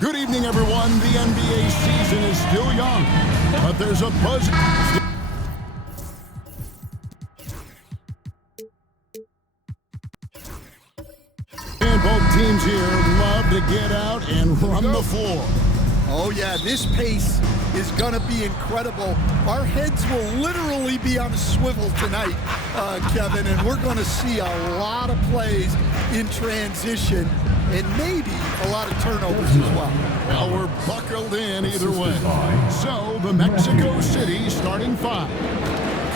Good evening, everyone. The NBA season is still young, but there's a buzz. And both teams here love to get out and run the floor. Oh, yeah, this pace is going to be incredible. Our heads will literally be on a swivel tonight, Kevin, and we're going to see a lot of plays in transition and maybe a lot of turnovers as well. Well, we're buckled in either way. So, the Mexico City starting five.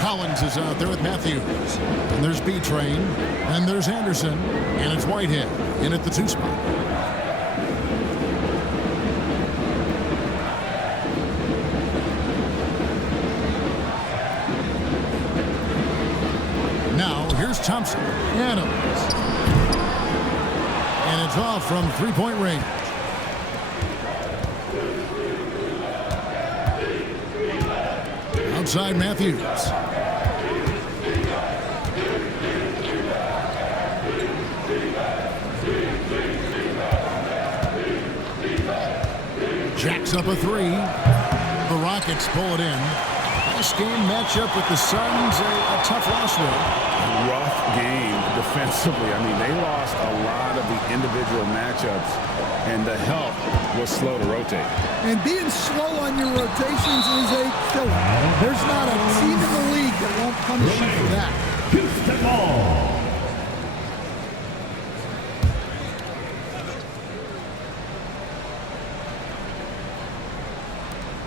Collins is out there with Matthews. And there's B-Train. And there's Anderson. And it's Whitehead in at the 2 spot. Now, here's Thompson. Adams. And it's off from three-point range. Outside Matthews. Jacks up a three. The Rockets pull it in. Last game matchup with the Suns, a tough loss there. Rough game defensively. I mean, they lost a lot of the individual matchups, and the help was slow to rotate. And being slow on your rotations is a killer. There's not a team in the league that won't punish you for that. Houston ball.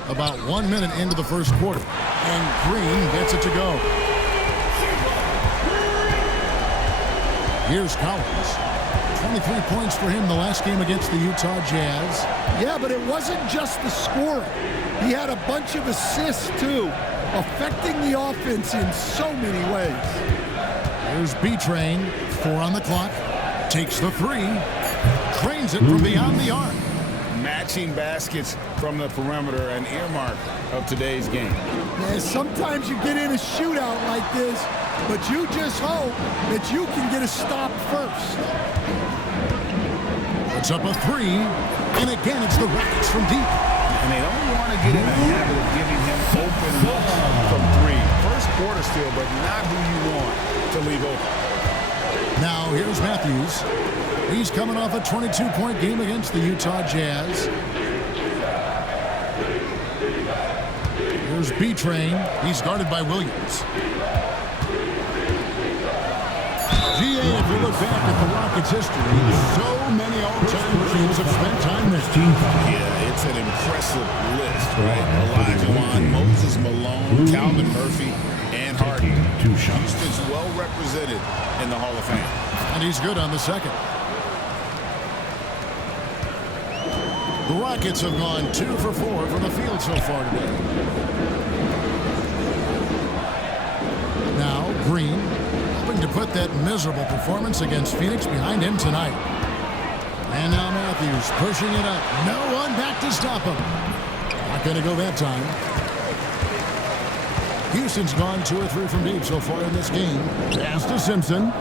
About 1 minute into the first quarter. And Green gets it to go. Here's Collins. 23 points for him the last game against the Utah Jazz. Yeah, but it wasn't just the scoring. He had a bunch of assists, too, affecting the offense in so many ways. Here's B-Train. 4 on the clock. Takes the three. Trains it from beyond the arc. Matching baskets from the perimeter, an earmark of today's game. Yeah, sometimes you get in a shootout like this, but you just hope that you can get a stop first. Puts up a three, and again it's the Rockets from deep. And they don't want to get in the habit of giving him open looks from three. First quarter still, but not who you want to leave open. Now here's Matthews. He's coming off a 22-point game against the Utah Jazz. Here's B-Train. He's guarded by Williams. GA, if you look back at the Rockets' history, so many all-time teams have spent time there. Yeah, it's an impressive list, right? Elijah Wan, Moses Malone, Calvin Murphy, and Harden. Houston's well represented in the Hall of Fame. And he's good on the second. The Rockets have gone 2 for 4 from the field so far today. Now, Green, hoping to put that miserable performance against Phoenix behind him tonight. And now Matthews pushing it up. No one back to stop him. Not going to go that time. Houston's gone 2 or 3 from deep so far in this game. Pass to Simpson.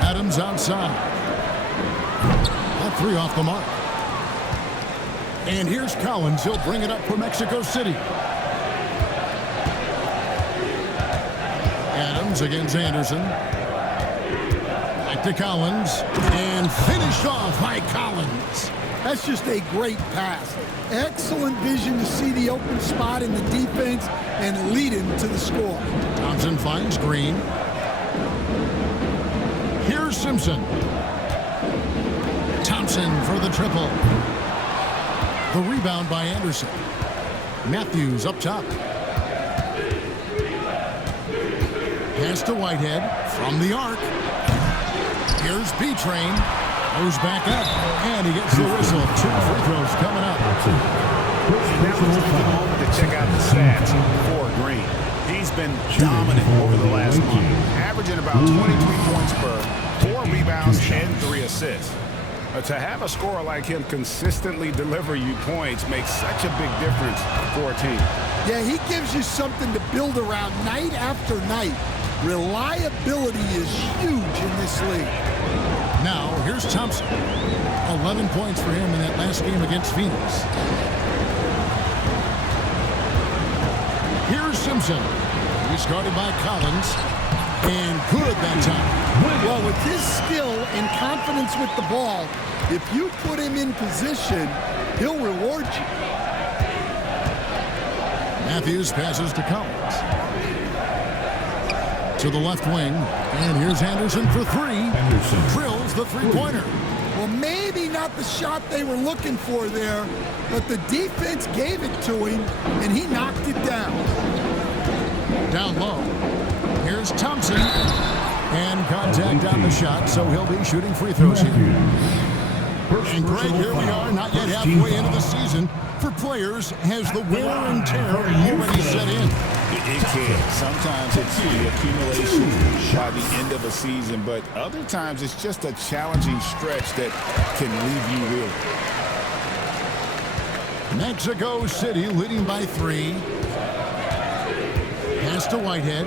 Adams outside. That three off the mark. And here's Collins. He'll bring it up for Mexico City. Adams against Anderson. Back to Collins. And finished off by Collins. That's just a great pass. Excellent vision to see the open spot in the defense and lead him to the score. Thompson finds Green. Here's Simpson. Thompson for the triple. The rebound by Anderson. Matthews up top. Pass to Whitehead from the arc. Here's B-Train. Goes back up. And he gets the whistle. 2 free throws coming up. Now let's take a moment to check out the stats for Green. He's been dominant over the last month, averaging about 23 points per 4 rebounds and 3 assists. To have a scorer like him consistently deliver you points makes such a big difference for a team. Yeah, he gives you something to build around night after night. Reliability is huge in this league. Now, here's Thompson. 11 points for him in that last game against Phoenix. Here's Simpson. He's guarded by Collins. And good that time. Well, with his skill and confidence with the ball, if you put him in position, he'll reward you. Matthews passes to Collins. To the left wing. And here's Anderson for three. Drills the three-pointer. Well, maybe not the shot they were looking for there, but the defense gave it to him, and he knocked it down. Down low. Here's Thompson. And contact on the shot, so he'll be shooting free throws here. And Greg, here we are, not yet halfway into the season. For players, has the wear and tear already set in? It can. Sometimes it's the accumulation by the end of a season, but other times it's just a challenging stretch that can leave you real. Mexico City leading by 3. Pass to Whitehead.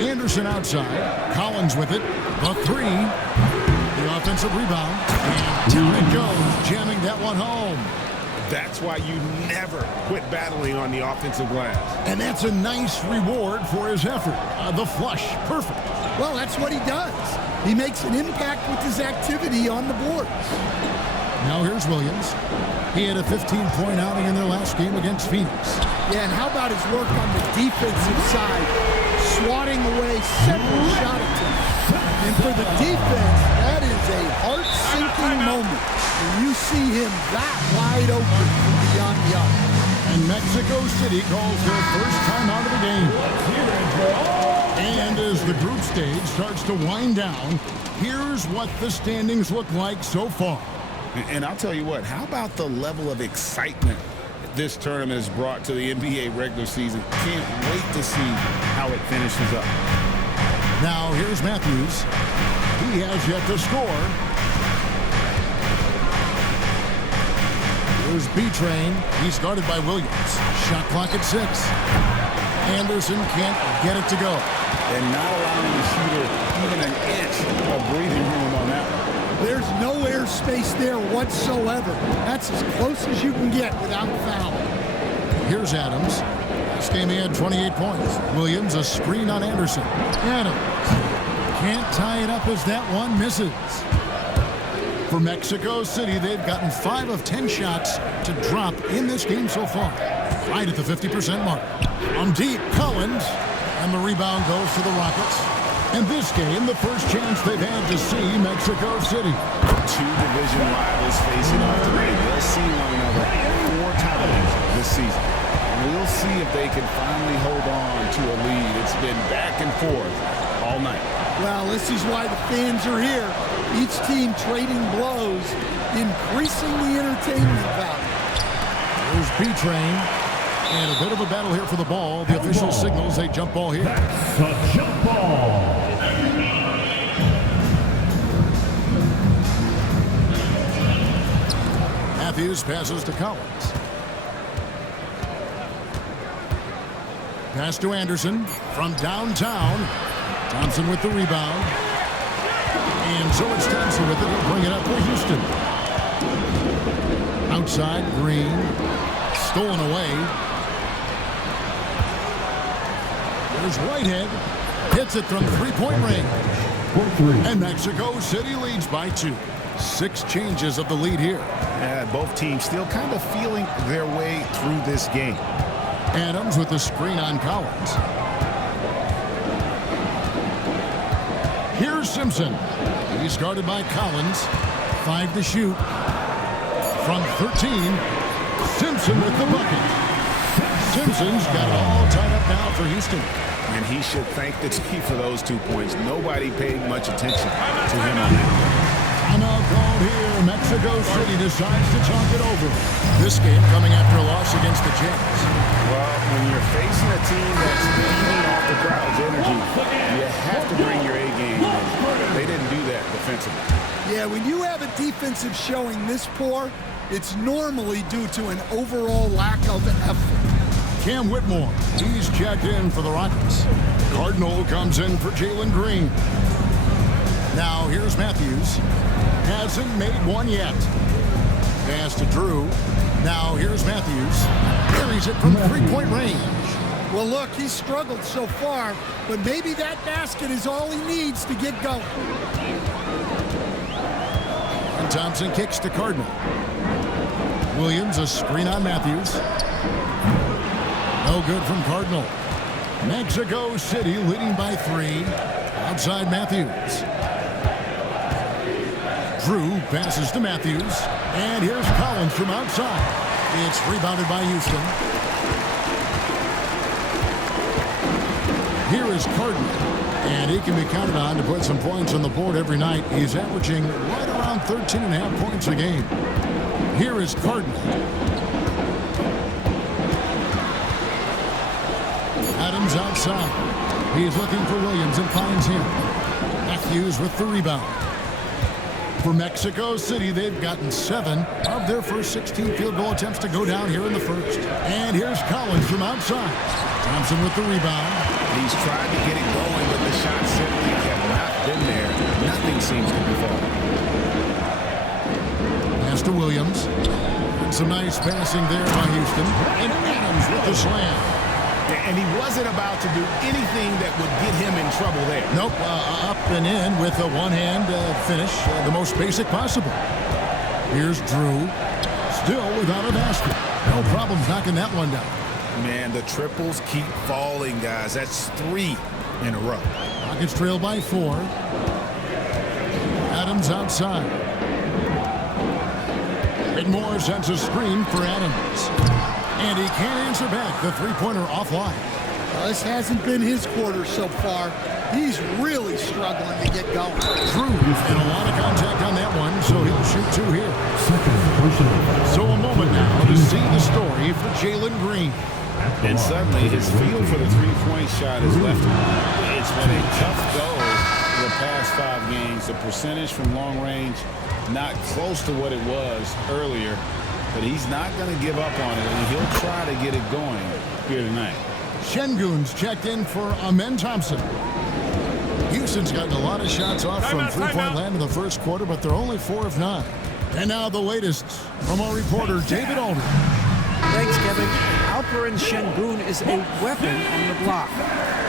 Anderson outside. Collins with it. The 3. The offensive rebound. And down it goes, jamming that one home. That's why you never quit battling on the offensive glass. And that's a nice reward for his effort. The flush, perfect. Well, that's what he does. He makes an impact with his activity on the boards. Now here's Williams. He had a 15-point outing in their last game against Phoenix. Yeah, and how about his work on the defensive side, swatting away several shot attempts. And for the defense, that is a heart-sinking moment when you see him that wide open from beyond the arc. And Mexico City calls their first time out of the game. And as the group stage starts to wind down, here's what the standings look like so far. And I'll tell you what, how about the level of excitement this tournament has brought to the NBA regular season? Can't wait to see how it finishes up. Now here's Matthews. He has yet to score. Here's B-Train. He's guarded by Williams. Shot clock at 6. Anderson can't get it to go. And not allowing the shooter even an inch of breathing room on that one. There's no air space there whatsoever. That's as close as you can get without fouling. Here's Adams. This game he had 28 points. Williams, a screen on Anderson. Adams can't tie it up as that one misses. For Mexico City, they've gotten 5 of 10 shots to drop in this game so far. Right at the 50% mark. On deep, Collins. And the rebound goes to the Rockets. And this game, the first chance they've had to see Mexico City. 2 division rivals facing off today. They'll see one another 4 times this season. We'll see if they can finally hold on to a lead. It's been back and forth all night. Well, this is why the fans are here. Each team trading blows, increasing the entertainment value. There's B-Train. And a bit of a battle here for the ball. The official signals a jump ball here. That's a jump ball. Matthews passes to Collins. Pass to Anderson from downtown. Thompson with the rebound. And so it's Thompson with it. He'll bring it up for Houston. Outside, Green. Stolen away. There's Whitehead. Hits it from three-point range. And Mexico City leads by 2. 6 changes of the lead here. Both teams still kind of feeling their way through this game. Adams with the screen on Collins. Here's Simpson. He's guarded by Collins. 5 to shoot. From 13, Simpson with the bucket. Simpson's got it all tied up now for Houston. And he should thank the team for those 2 points. Nobody paid much attention to him on that. Timeout called here. Mexico City decides to talk it over. This game coming after a loss against the Jazz. Well, when you're facing a team that's feeding off the crowd's energy, you have to bring your A game. They didn't do that defensively. Yeah, when you have a defensive showing this poor, it's normally due to an overall lack of effort. Cam Whitmore, he's checked in for the Rockets. Cardinal comes in for Jalen Green. Now here's Matthews. Hasn't made one yet. Pass to Drew. Now here's Matthews. Carries it from three-point range. Well, look, he's struggled so far, but maybe that basket is all he needs to get going. And Thompson kicks to Cardinal. Williams, a screen on Matthews. No good from Cardinal. Mexico City leading by 3. Outside Matthews. Drew passes to Matthews. And here's Collins from outside. It's rebounded by Houston. Here is Cardinal. And he can be counted on to put some points on the board every night. He's averaging right around 13.5 points a game. Here is Cardinal. Adams outside. He's looking for Williams and finds him. Matthews with the rebound. For Mexico City, they've gotten 7 of their first 16 field goal attempts to go down here in the first. And here's Collins from outside. Thompson with the rebound. He's tried to get it going, but the shot simply have not been there. Nothing seems to be falling. Pass to Williams. And some nice passing there by Houston. And Adams with the slam. And he wasn't about to do anything that would get him in trouble there. Nope, up and in with a one-hand finish, the most basic possible. Here's Drew, still without a basket. No problems knocking that one down. Man, the triples keep falling, guys. That's 3 in a row. Rockets trail by 4. Adams outside. Whitmore sends a screen for Adams. And he can't answer back. The three-pointer offline. Well, this hasn't been his quarter so far. He's really struggling to get going. Drew, and a lot of contact on that one, so he'll shoot 2 here. So a moment now to see the story for Jalen Green. And suddenly his feel for the three-point shot has left him. It's been a tough go the past 5 games. The percentage from long range not close to what it was earlier. But he's not going to give up on it, and he'll try to get it going here tonight. Şengün's checked in for Amen Thompson. Houston's gotten a lot of shots off from three-point land in the first quarter, but they're only 4 of 9. And now the latest from our reporter, David Aldridge. Thanks, Kevin. Alperen Şengün is a weapon on the block.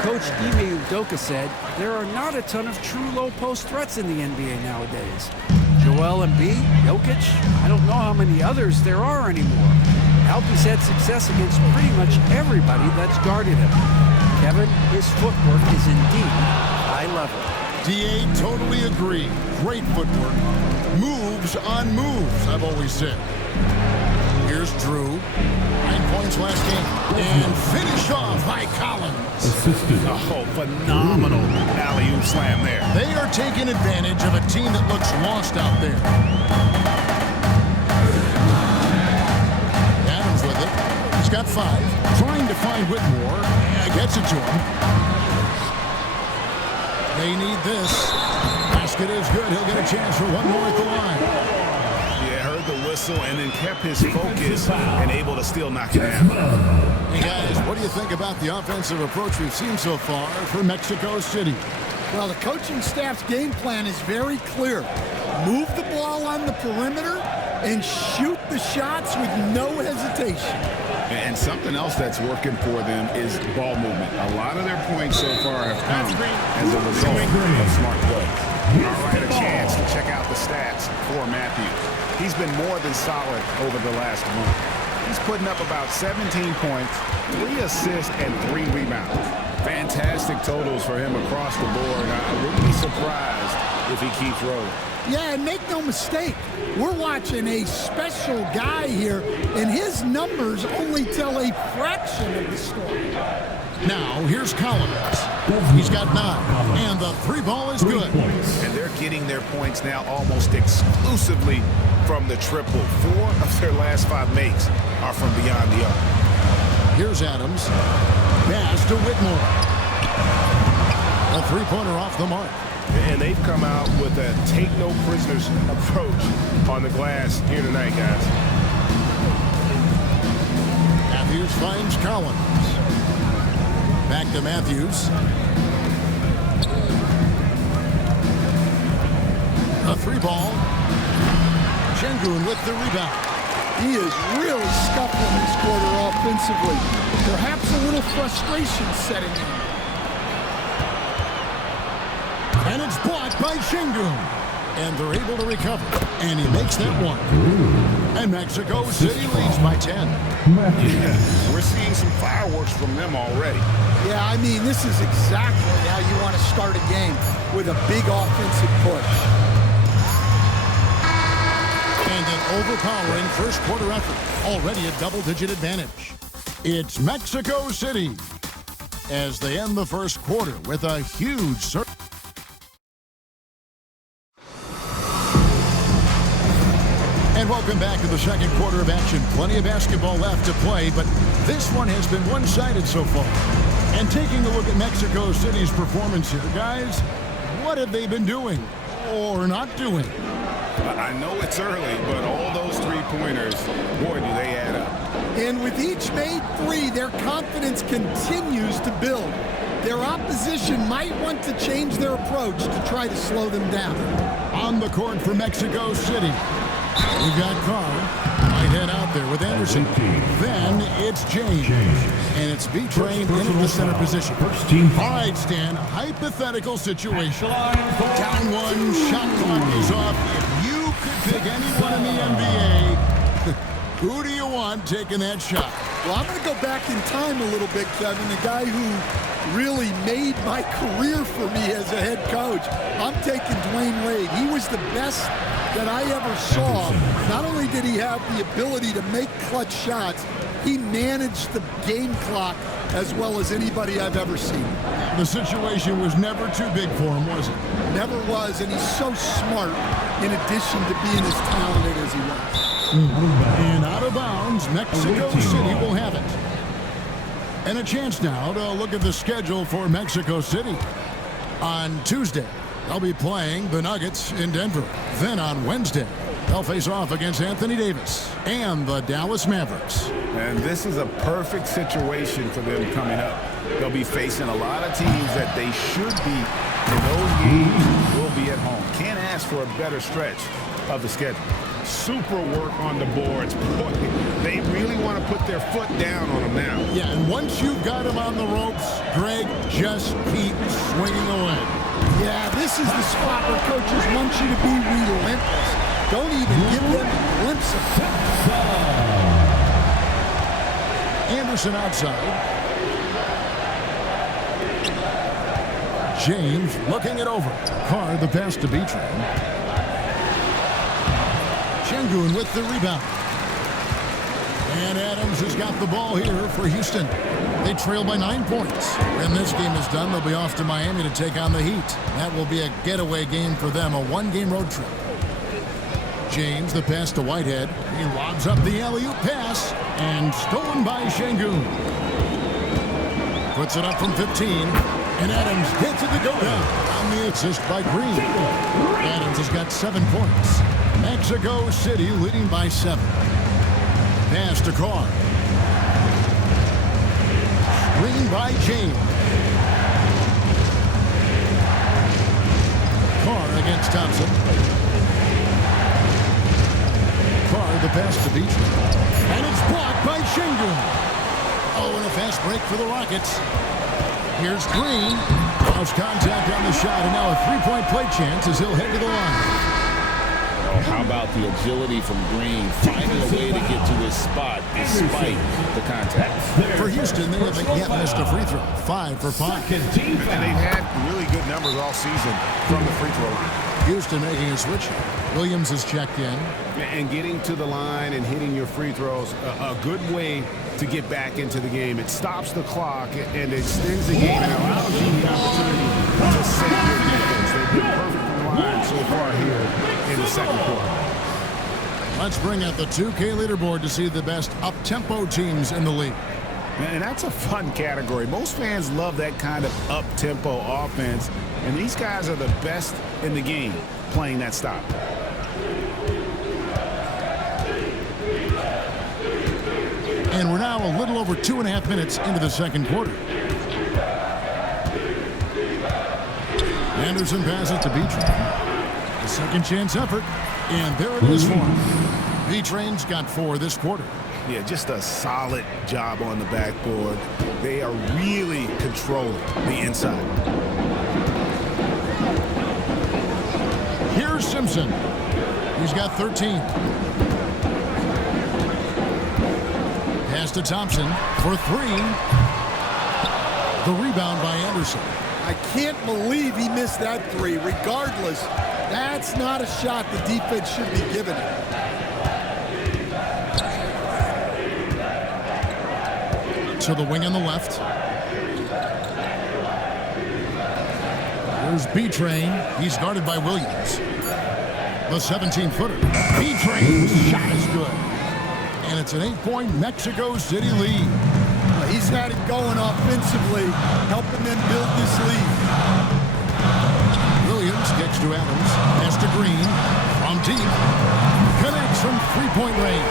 Coach Ime Udoka said there are not a ton of true low-post threats in the NBA nowadays. Joel Embiid, Jokic, I don't know how many others there are anymore. Alp's had success against pretty much everybody that's guarded him. Kevin, his footwork is indeed high level. DA totally agree. Great footwork. Moves on moves, I've always said. Here's Drew. 9 points last game. And finish off by Collins. Oh, phenomenal alley-oop slam there. They are taking advantage of a team that looks lost out there. Adams with it. He's got 5. Trying to find Whitmore. Gets it to him. They need this. Basket is good. He'll get a chance for one more at the line. Yeah, heard the whistle and then kept his focus and able to still knock it down. Hey, guys, what do you think about the offensive approach we've seen so far for Mexico City? Well, the coaching staff's game plan is very clear. Move the ball on the perimeter and shoot the shots with no hesitation. And something else that's working for them is ball movement. A lot of their points so far have come as a result of smart play. All right, a chance to check out the stats for Matthews. He's been more than solid over the last month. He's putting up about 17 points, 3 assists, and 3 rebounds. Fantastic totals for him across the board. I wouldn't be surprised if he keeps rolling. Yeah, and make no mistake, we're watching a special guy here, and his numbers only tell a fraction of the story. Now, here's Collins. He's got 9, and the 3 ball is good. And they're getting their points now almost exclusively from the triple. 4 of their last 5 makes are from beyond the arc. Here's Adams. Pass to Whitmore. A three-pointer off the mark. And they've come out with a take-no-prisoners approach on the glass here tonight, guys. Matthews finds Collins. Back to Matthews. ball. Şengün with the rebound. He is really scuffling this quarter offensively. Perhaps a little frustration setting in. And it's blocked by Şengün. And they're able to recover. And he makes that one. And Mexico City leads by 10. Yeah, we're seeing some fireworks from them already. Yeah, I mean, this is exactly how you want to start a game, with a big offensive push. And an overpowering first quarter effort. Already a double-digit advantage. It's Mexico City as they end the first quarter with a huge surge. And welcome back to the second quarter of action. Plenty of basketball left to play, but this one has been one-sided so far. And taking a look at Mexico City's performance here, guys, what have they been doing or not doing? I know it's early, but all those three-pointers, boy, do they add up. And with each made three, their confidence continues to build. Their opposition might want to change their approach to try to slow them down. On the court for Mexico City, we've got Carr. Might head out there with Anderson. Then it's James. And it's B-Train into the center position. All right, Stan, hypothetical situation. Down one, shot clock is off. If you could pick anyone in the NBA, who do you want taking that shot? Well, I'm going to go back in time a little bit, Kevin. The guy who really made my career for me as a head coach. I'm taking Dwayne Wade. He was the best that I ever saw. Not only did he have the ability to make clutch shots, he managed the game clock as well as anybody I've ever seen. The situation was never too big for him, was it? Never was, and he's so smart in addition to being as talented as he was. And out of bounds, Mexico City will have it. And a chance now to look at the schedule for Mexico City. On Tuesday, they'll be playing the Nuggets in Denver. Then on Wednesday, they'll face off against Anthony Davis and the Dallas Mavericks. And this is a perfect situation for them coming up. They'll be facing a lot of teams that they should beat, and those games will be at home. Can't ask for a better stretch of the schedule. Super work on the boards. Boy, they really want to put their foot down on them now. Yeah, and once you've got them on the ropes, Greg, just keep swinging away. Yeah, this is the spot where coaches want you to be relentless. Don't even give them a glimpse of it. Anderson outside. James looking it over. Carr the pass to B-Train. Şengün with the rebound. And Adams has got the ball here for Houston. They trail by 9 points. When this game is done, they'll be off to Miami to take on the Heat. That will be a getaway game for them, a one-game road trip. James, the pass to Whitehead. He lobs up the alley-oop pass, and stolen by Şengün. Puts it up from 15, and Adams gets it to go down. On the assist by Green. Adams has got 7 points. Mexico City leading by 7. Pass to Carr. Screen by James. Carr against Thompson. Carr the pass to Beach. And it's blocked by Şengün. Oh, and a fast break for the Rockets. Here's Green. Lost contact on the shot, and now a three-point play chance as he'll head to the line. How about the agility from Green, finding a way to get to his spot despite the contact. For Houston, they haven't yet missed a free throw. 5 for 5. And they've had really good numbers all season from the free throw line. Houston making a switch. Williams is checked in. And getting to the line and hitting your free throws, a good way to get back into the game. It stops the clock and extends the game and allows you the opportunity to set your defense. They've been perfect from the line so far here in the second quarter. Let's bring out the 2K leaderboard to see the best up-tempo teams in the league. And that's a fun category. Most fans love that kind of up-tempo offense, and these guys are the best in the game playing that style. And we're now a little over 2.5 minutes into the second quarter. Anderson passes to Beach. A second chance effort, and there it is for him. B-Train's got 4 this quarter. Yeah, just a solid job on the backboard. They are really controlling the inside. Here's Simpson. He's got 13. Pass to Thompson for 3. The rebound by Anderson. I can't believe he missed that 3. Regardless, that's not a shot the defense should be giving him. To the wing on the left. There's B-Train. He's guarded by Williams. The 17-footer. B-Train's shot is good. And it's an 8-point Mexico City lead. He's had it going offensively, helping them build this lead. Williams gets to Adams. Pass to Green. From deep. Connects from 3-point range.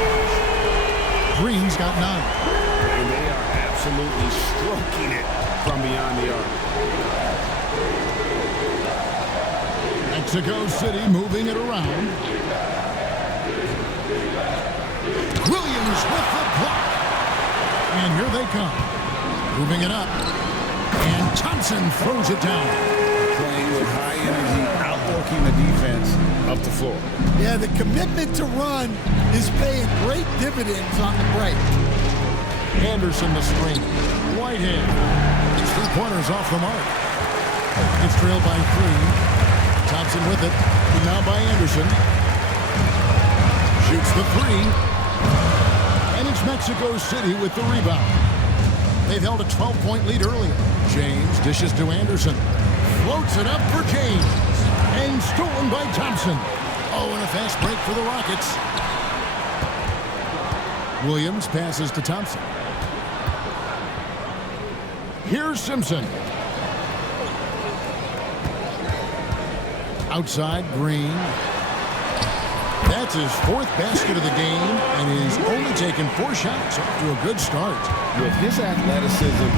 Green's got 9. And they are absolutely stroking it from beyond the arc. Mexico City moving it around. Williams with the block. And here they come. Moving it up. And Thompson throws it down. Playing with high energy, outworking the defense up the floor. Yeah, the commitment to run is paying great dividends on the break. Anderson the screen. Whitehead. 3-pointers off the mark. It's trailed by 3. Thompson with it. Now by Anderson. Shoots the 3. And it's Mexico City with the rebound. They've held a 12-point lead earlier. James dishes to Anderson. Floats it up for James. And stolen by Thompson. Oh, and a fast break for the Rockets. Williams passes to Thompson. Here's Simpson. Outside, Green. That's his 4th basket of the game, and he's only taken 4 shots. Off to a good start. With his athleticism,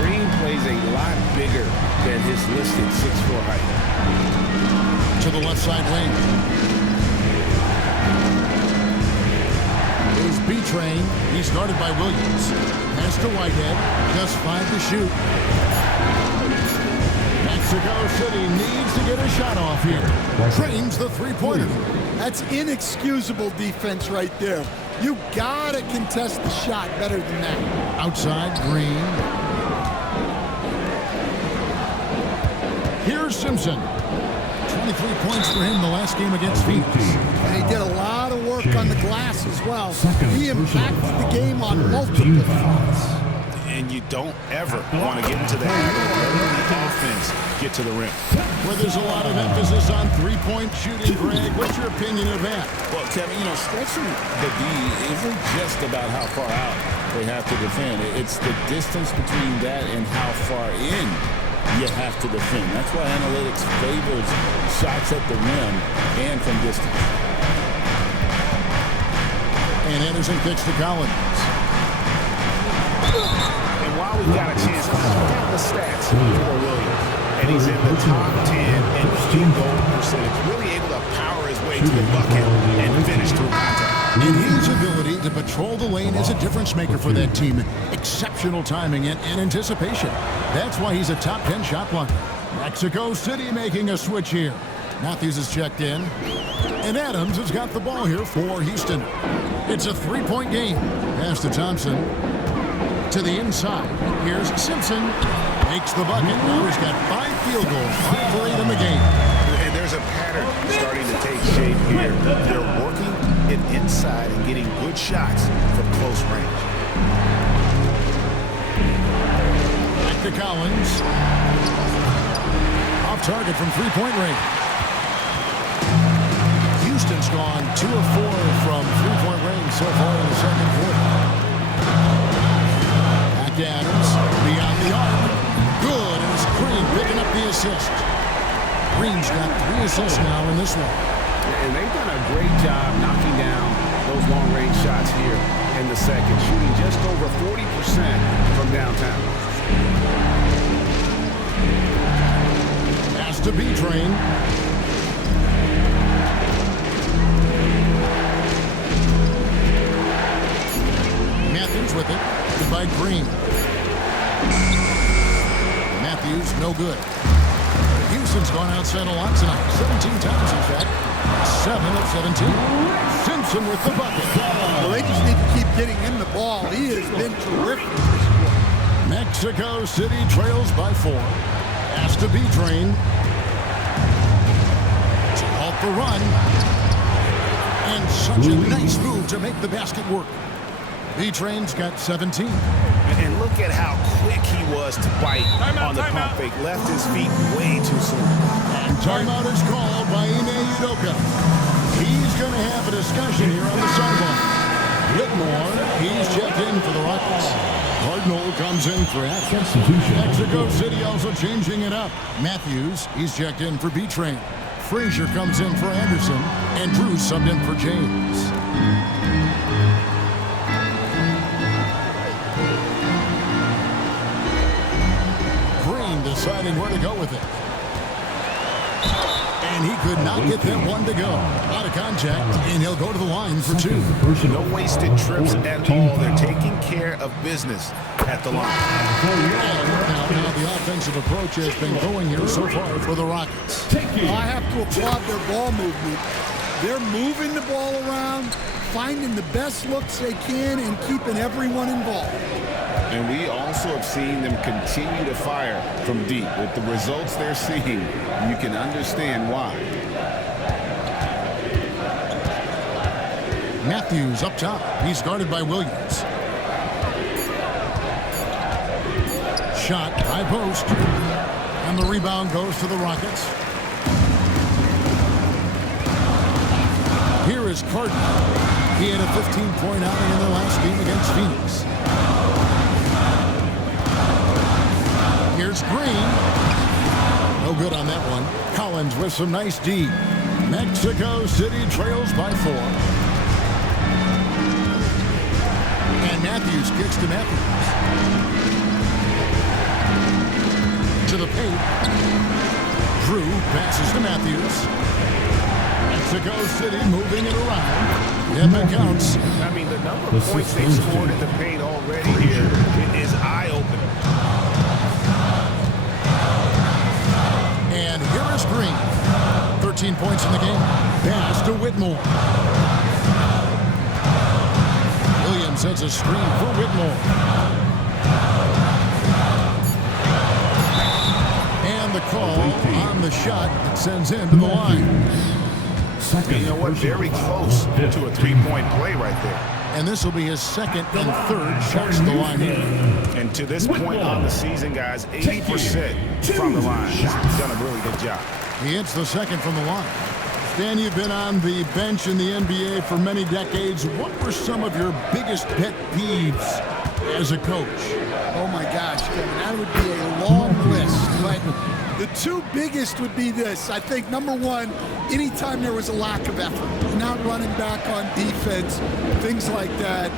Green plays a lot bigger than his listed 6'4" height. To the left side wing. There's B-Train. He's guarded by Williams. Pass to Whitehead. Just 5 to shoot. Mexico City needs to get a shot off here. Trains the 3-pointer. That's inexcusable defense right there. You gotta contest the shot better than that. Outside, Green. Here's Simpson. 23 points for him the last game against Phoenix. And he did a lot of work on the glass as well. He impacted the game on multiple fronts. And you don't ever want to get into the habit of letting the offense get to the rim. Where there's a lot of emphasis on 3-point shooting, Greg. What's your opinion of that? Well, Kevin, stretching the D isn't just about how far out they have to defend. It's the distance between that and how far in you have to defend. That's why analytics favors shots at the rim and from distance. And Anderson kicks to Collins. And while we've got a chance, check out the stats for Williams. And he's in the top 10 in field goal percentage. Really able to power his way to the bucket and finish through contact. And his ability to patrol the lane is a difference maker for that team. Exceptional timing and anticipation. That's why he's a top 10 shot blocker. Mexico City making a switch here. Matthews is checked in. And Adams has got the ball here for Houston. It's a 3-point game. Pass to Thompson. To the inside. Here's Simpson. Makes the bucket. Now he's got 5 field goals. 5 for 8 in the game. And there's a pattern starting to take shape here. They're working it inside and getting good shots from close range. Back to Collins. Off target from 3-point range. Houston's gone 2 of 4 from 3-point range so far in the second quarter. Back to Adams. Beyond the arc. Good. And it's Green picking up the assist. Green's got 3 assists now in this one. And they've done a great job knocking down those long-range shots here in the second, shooting just over 40% from downtown. Pass to B-Train. with it. By Green. Matthews, no good. Houston's gone outside a lot tonight. 17 times, in fact. 7 of 17. Simpson with the bucket. Well, they just need to keep getting him the ball. He has been terrific this year. Mexico City trails by 4. Has to be trained. To halt the run. And such a nice move to make the basket work. B-Train's got 17. And look at how quick he was to bite on the pump fake. Left his feet way too soon. And timeout is called by Ime Udoka. He's going to have a discussion here on the sideline. Whitmore, he's checked in for the Rockets. Cardinal comes in for Atkins. Mexico City also changing it up. Matthews, he's checked in for B-Train. Frazier comes in for Anderson. And Drew subbed in for James. Deciding where to go with it. And he could not get that one to go. Out of contact, and he'll go to the line for 2. No wasted trips at all. They're taking care of business at the line. Now the offensive approach has been going here so far for the Rockets. I have to applaud their ball movement. They're moving the ball around, finding the best looks they can, and keeping everyone involved. And we also have seen them continue to fire from deep. With the results they're seeing, you can understand why. Matthews up top. He's guarded by Williams. Shot, high post. And the rebound goes to the Rockets. Here is Carter. He had a 15-point outing in their last game against Phoenix. Here's Green. No good on that one. Collins with some nice D. Mexico City trails by 4. And Matthews kicks to Matthews. To the paint. Drew passes to Matthews. Mexico City moving it around. Yep, it counts. I mean, the number of points they scored in the paint already here is eye-opening. And here is Green. 13 points in the game. Pass to Whitmore. Williams sets a screen for Whitmore. And the call on the shot that sends him to the line. You know what? Very close to a three-point play right there. And this will be his second and third shots to the line here. And to this point on the season, guys, 80% from the line. He's done a really good job. He hits the second from the line. Stan, you've been on the bench in the NBA for many decades. What were some of your biggest pet peeves as a coach? Oh my gosh, Kevin, that would be a long list. But the two biggest would be this. I think number one, anytime there was a lack of effort, not running back on defense, things like that,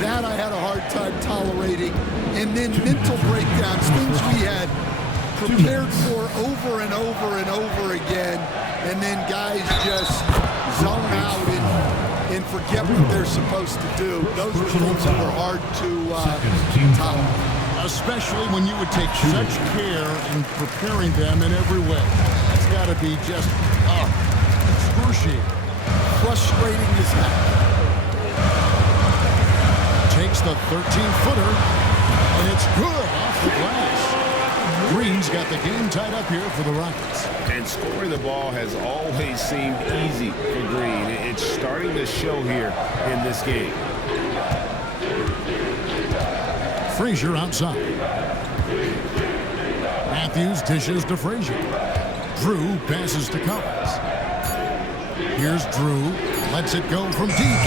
that I had a hard time tolerating. And then mental breakdowns, things we had prepared for over and over and over again, and then guys just zone out and forget what they're supposed to do. Those were things that were hard to tolerate. Especially when you would take such care in preparing them in every way. That's got to be just excruciating. Frustrating as heck. Takes the 13-footer, and it's good off the glass. Green's got the game tied up here for the Rockets. And scoring the ball has always seemed easy for Green. It's starting to show here in this game. Frazier outside. Matthews dishes to Frazier. Drew passes to Collins. Here's Drew. Lets it go from deep.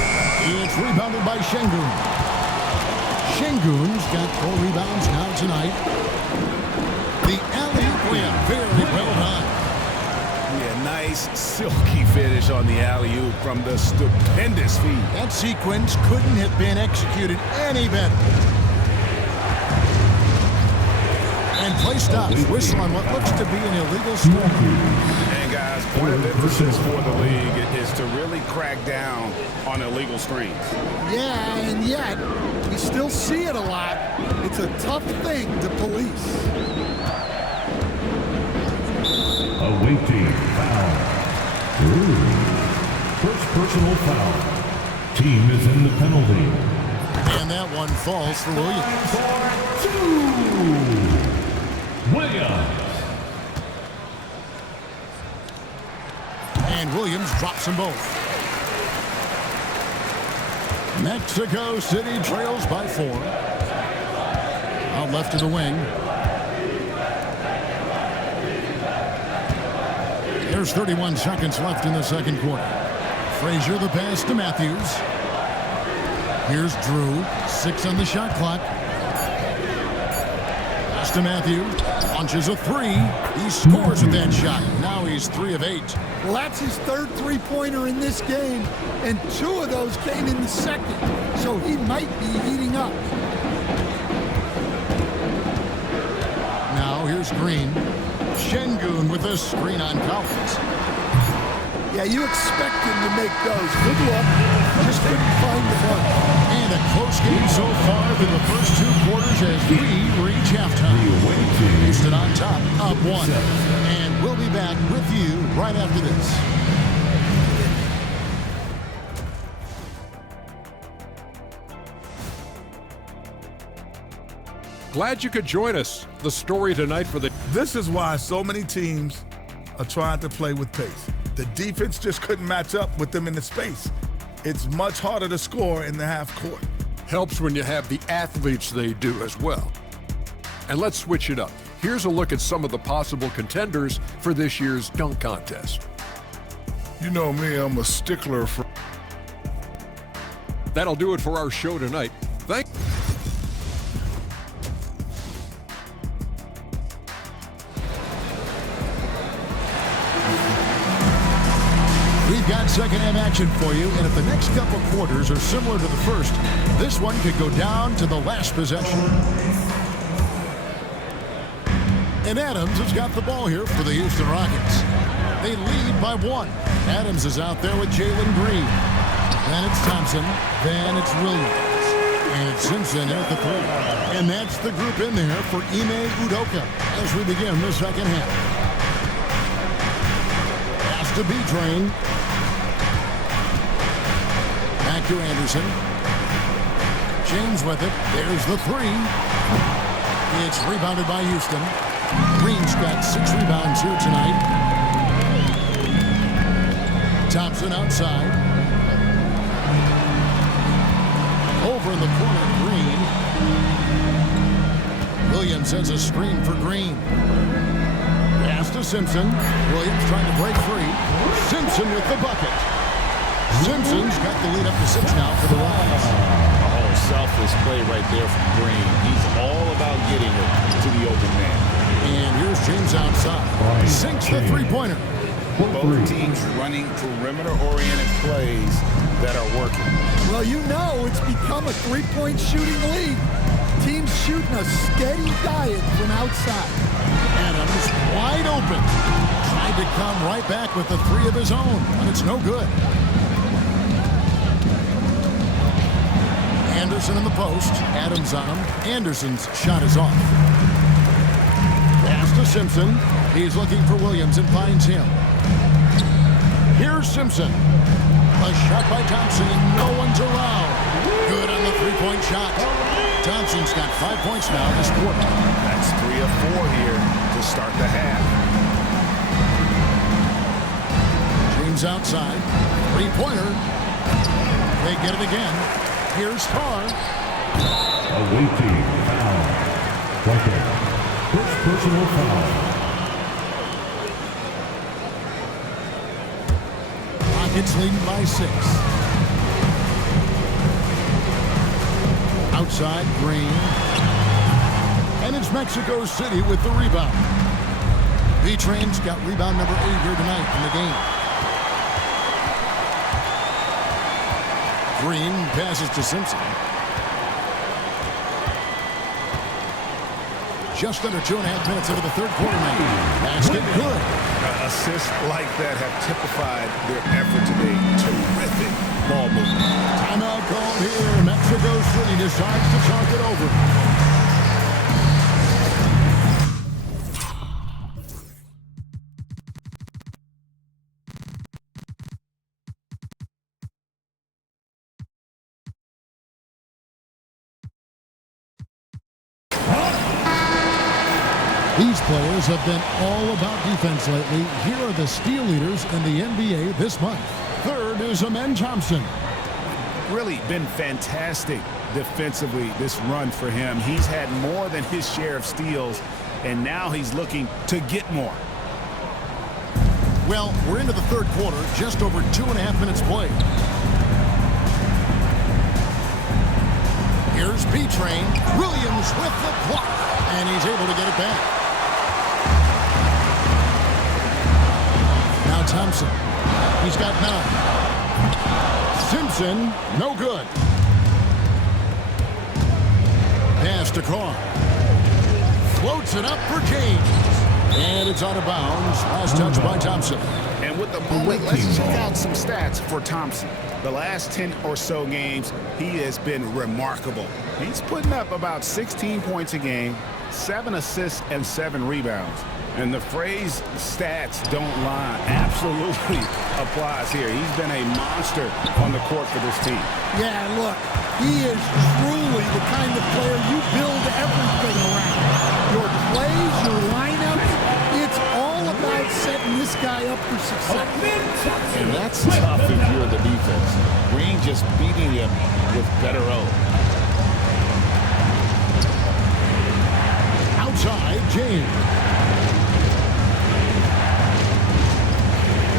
It's rebounded by Şengün. Şengün's got 4 rebounds now tonight. The alley-oop went very well done. Yeah, nice silky finish on the alley-oop from the stupendous feed. That sequence couldn't have been executed any better. And play stops. Whistle on what looks to be an illegal score. And guys, guys, point of emphasis for the league is to really crack down on illegal screens. Yeah, and yet we still see it a lot. It's a tough thing to police. Awaiting foul. First personal foul. Team is in the penalty. And that one falls for Williams. For 2. Williams. And Williams drops them both. Mexico City trails by 4. Out left to the wing. There's 31 seconds left in the second quarter. Frazier the pass to Matthews. Here's Drew. 6 on the shot clock. Pass to Matthews. Launches a 3. He scores with that shot. Now he's 3 of 8. Well, that's his third three-pointer in this game, and 2 of those came in the second, so he might be heating up. Now here's Green. Şengün with a screen on Collins. Yeah, you expect him to make those. Good luck. Just couldn't find the ball. And a close game so far through the first 2 quarters as we reach halftime. Houston on top, up 1. And we'll be back with you right after this. Glad you could join us. The story tonight for the... This is why so many teams are trying to play with pace. The defense just couldn't match up with them in the space. It's much harder to score in the half court. Helps when you have the athletes they do as well. And let's switch it up. Here's a look at some of the possible contenders for this year's dunk contest. You know me, I'm a stickler for... That'll do it for our show tonight. We've got second-half action for you, and if the next couple quarters are similar to the first, this one could go down to the last possession. And Adams has got the ball here for the Houston Rockets. They lead by 1. Adams is out there with Jalen Green. Then it's Thompson. Then it's Williams. And it's Simpson at the 3. And that's the group in there for Ime Udoka as we begin the second half. Pass to B-Train. Back to Anderson. James with it. There's the 3. It's rebounded by Houston. Green's got 6 rebounds here tonight. Thompson outside. Over in the corner, Green. Williams has a screen for Green. Pass to Simpson. Williams trying to break free. Simpson with the bucket. Simpson's got the lead up to 6 now for the Rockets. Oh, selfless play right there from Green. He's all about getting it to the open man. And here's James outside. Sinks the three-pointer. Both teams running perimeter-oriented plays that are working. Well, you know it's become a three-point shooting league. Teams shooting a steady diet from outside. Adams wide open. Tried to come right back with the 3 of his own, but it's no good. Anderson in the post. Adams on him. Anderson's shot is off. Pass to Simpson. He's looking for Williams and finds him. Here's Simpson. A shot by Thompson and no one's around. Good on the three-point shot. Thompson's got 5 points now this quarter. That's 3 of 4 here to start the half. James outside. Three-pointer. They get it again. Here's Tar. Awaiting foul. First personal foul. Rockets leading by 6. Outside, Green. And it's Mexico City with the rebound. V-Train's got rebound number 8 here tonight in the game. Green passes to Simpson. just under 2.5 minutes into the third quarter now. Basket good. Assists like that have typified their effort today. Terrific ball movement. Timeout called here. Mexico City decides to talk it over. These players have been all about defense lately. Here are the steal leaders in the NBA this month. Third is Amen Thompson. Really been fantastic defensively this run for him. He's had more than his share of steals, and now he's looking to get more. Well, we're into the third quarter, just over 2.5 minutes played. Here's B-Train. Williams with the block, and he's able to get it back. Now Thompson. He's got 9. Simpson, no good. Pass to Carr. Floats it up for James. And it's out of bounds. Last touch by Thompson. And with the moment, let's check out some stats for Thompson. The last 10 or so games, he has been remarkable. He's putting up about 16 points a game, 7 assists, and 7 rebounds. And the phrase stats don't lie absolutely applies here. He's been a monster on the court for this team. Yeah, look, he is truly the kind of player you build everything around. Your plays, your lineups, it's all about setting this guy up for success. And that's tough if you're the defense. Green just beating him with better O. Outside, James.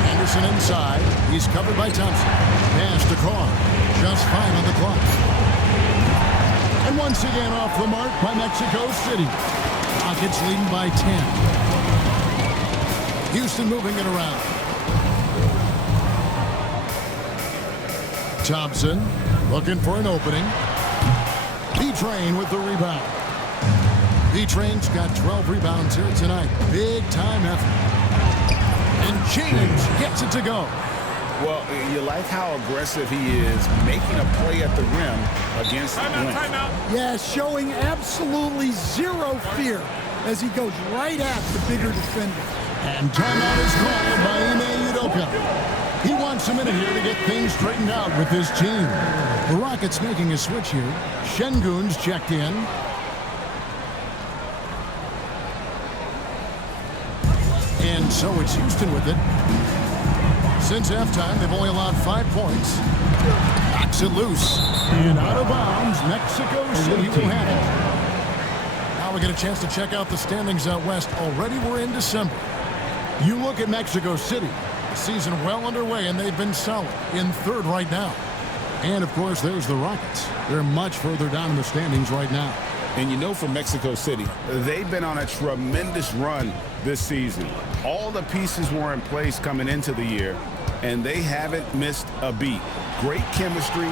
Anderson inside. He's covered by Thompson. Pass to Carr. Just 5 on the clock. And once again off the mark by Mexico City. Rockets leading by 10. Houston moving it around. Thompson looking for an opening. B-Train with the rebound. B-Train's got 12 rebounds here tonight. Big time effort. And James gets it to go. Well, you like how aggressive he is, making a play at the rim against the wing. Yeah, showing absolutely zero fear as he goes right at the bigger defender. And timeout is called by Ime Udoka. He wants a minute here to get things straightened out with his team. The Rockets making a switch here. Şengün's checked in. And so it's Houston with it. Since halftime, they've only allowed 5 points. Knocks it loose. And out of bounds, Mexico City will have it. Now we get a chance to check out the standings out west. Already we're in December. You look at Mexico City. The season well underway, and they've been solid in third right now. And, of course, there's the Rockets. They're much further down in the standings right now. And you know, for Mexico City, they've been on a tremendous run this season. All the pieces were in place coming into the year, and they haven't missed a beat. Great chemistry,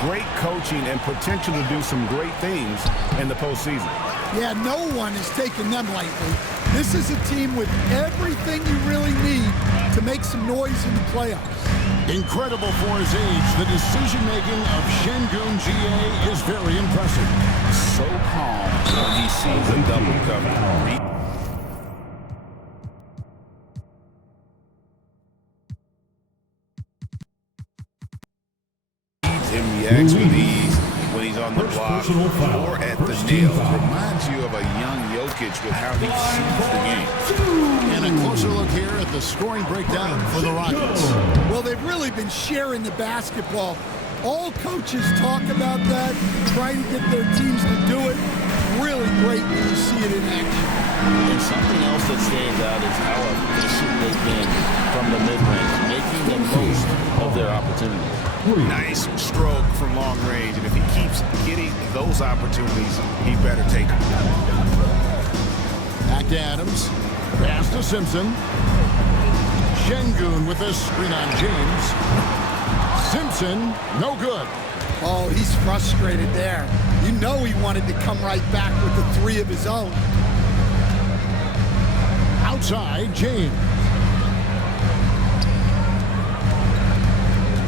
great coaching, and potential to do some great things in the postseason. Yeah, no one is taking them lightly. This is a team with everything you really need to make some noise in the playoffs. Incredible for his age. The decision-making of Şengün GA is very impressive. So calm when he sees a double cover. Him reacts with ease when he's on the block or at the nail. Reminds you of a young Jokic with how he sees the game. And a closer look here at the scoring breakdown for the Rockets. Well, they've really been sharing the basketball. All coaches talk about that, trying to get their teams to do it. Really great when you see it in action. And something else that stands out is how efficient they've been from the mid-range, making the most of their opportunities. Nice stroke from long range, and if he keeps getting those opportunities, he better take them. Back to Adams. Pass to Simpson. Şengün with a screen on James. Simpson, no good. Oh, he's frustrated there. You know he wanted to come right back with the 3 of his own. outside, James.